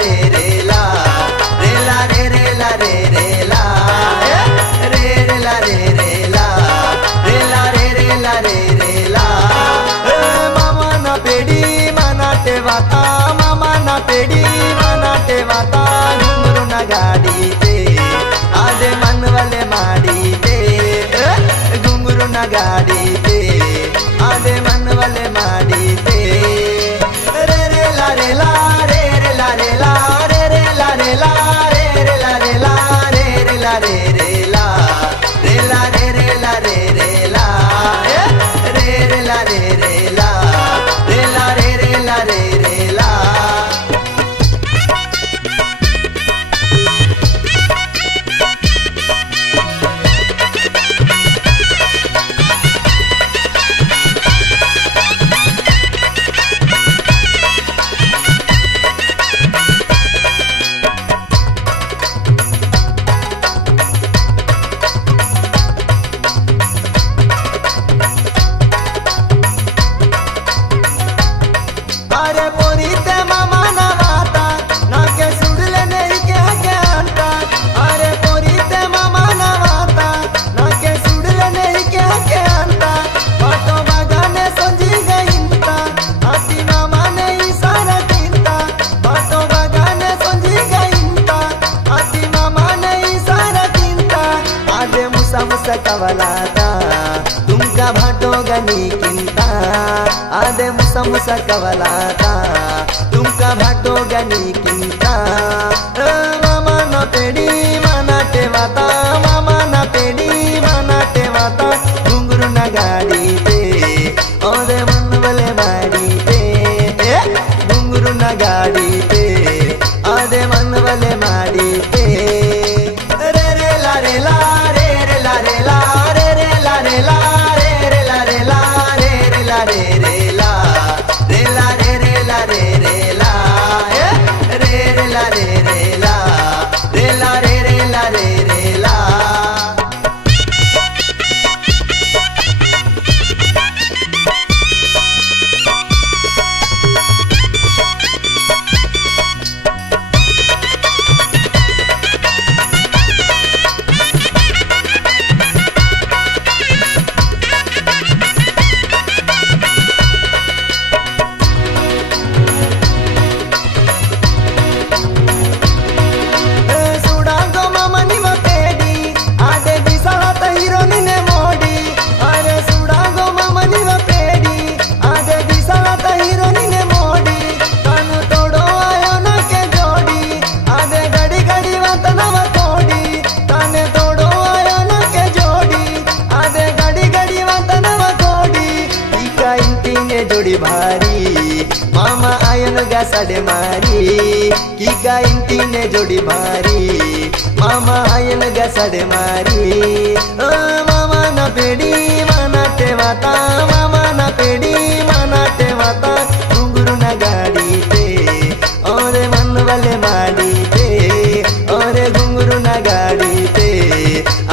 रे रे ला रे ला रे रे ला रे रे ला रे रे ला रे रे ला रे ला रे रे ला रे रे ला मामा ना पेडी मना ठेवाता मामा ना पेडी मना ठेवाता घुंगरू ना गाडी ते आदे मनवले माडी ते घुंगरू ना गाडी ते आदे मनवले माडी ते रे रे ला रे ला रे रे ला रे ला रे रे ला रे ला रे रे ला रे ला रे रे ला रे रे ला रे ला रे रे ला रे रे ला रे रे ला रे रे ला रे ला रे रे ला रे रे ला अरे पोरी ते मामा ना वाता नाके सुडले नहीं के हके अंता अरे पोरी ते मामा ना वाता नाके सुडले नहीं के हके अंता पाटो बागाने संजी गईंता आती मामा ने इशारा किंता पाटो बागाने संजी गईंता आती मामा ने इशारा किंता आदे मुसा मुसा कवलाता तुमका भाटो गनी किंता आदे मुसा मुसा कवलाता तुमका भाटो गनी किंता मामा ना पेडी मना ठेवाता मामा ना पेडी मना ठेवाता घुंगरू ना गाडी ते ओदे मनवले माडी ते घुंगरू ना गाडी ते आदे मनवले माडी ते रे रे ला रे ला रे रे ला रे ला रे रे ला रे ला रे रे ला रे ला रे रे ला रे रे ला रे ला रे रे ला रे रे ला रे रे ला रे रे ला रे ला रे रे ला रे रे ला सुडागो मामा निव पेडी आदे दिसाळात हिरोनीने मोडी अरे सुडागो मामा निव पेडी आदे दिसाळात हिरोनीने मोडी कानू तोडो आयो ना के जोडी आदे घडी घडी वात नव कोडी काने तोडो आयो ना के जोडी आदे घडी घडी वात नव कोडी इका इंटीने जोडी भारी मामा आयन गा साडे मारी किका इंटीने जोडी भारी मामा आयन गा साडे मारी मामा ना पेडी मना ठेवाता मामा ना पेडी मना ठेवाता घुंगरू ना गाडी ते ओरे मनवले माडी ते ओरे घुंगरू ना गाडी ते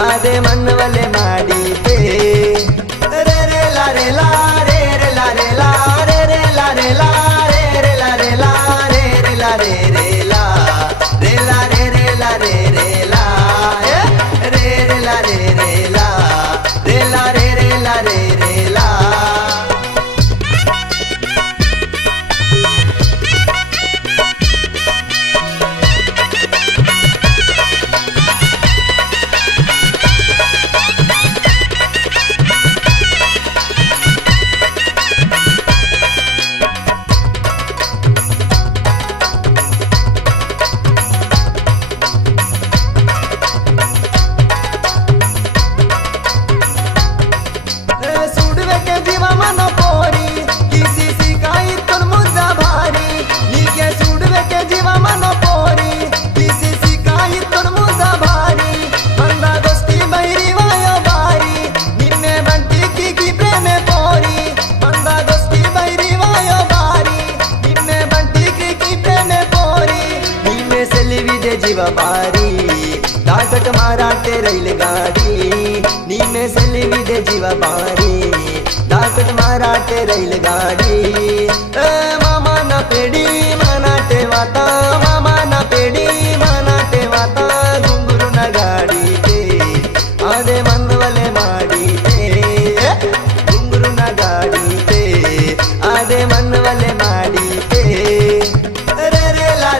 आदे मनवले माडी ते रे रे ला रे ला रे रे ला रे ला रे रे ला रे ला रे रे ला रे ला रे रे ला रे रे ला रे ला रे रे ला रे रे ला रे रे ला रे रे ला रे ला रे रे ला रे रे ला सुडवे के जीवा मन पोरी किसी सिकाई तुन मुद्दा भारी नीके सुडवे के जीवा मन पोरी किसी सिकाई तुन मुद्दा भारी मंदा दोस्ती बैरी वायो बारी निम्मे बंटी की प्रेमे पोरी मंदा दोस्ती बैरी वायो बारी निम्मे बंटी की प्रेमे पोरी निम्मे सेलिवी दे जीवा बारी ताकत माराटे रेलगाडी नीमे सेलिवी दे जीवा बारी ताकत माराटे रेलगाडी मामा ना पेडी मना ठेवाता मामा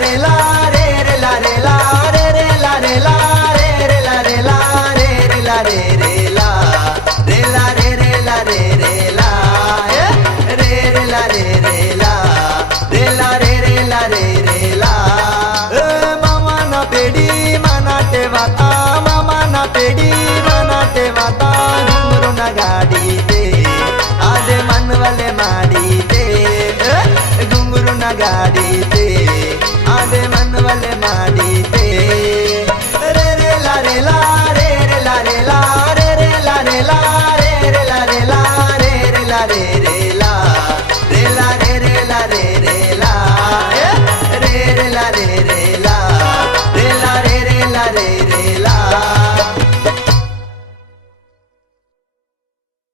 रे ला रे रे ला रे ला रे रे ला रे ला रे रे ला रे ला रे रे ला रे रे ला रे ला रे रे ला रे रे ला रे रे ला रे रे ला रे ला रे रे ला रे रे ला मामा ना पेडी मना ठेवाता मामा ना पेडी मना ठेवाता घुंगरू ना गाडी दे आदे मनवले माडी दे घुंगरू ना गाडी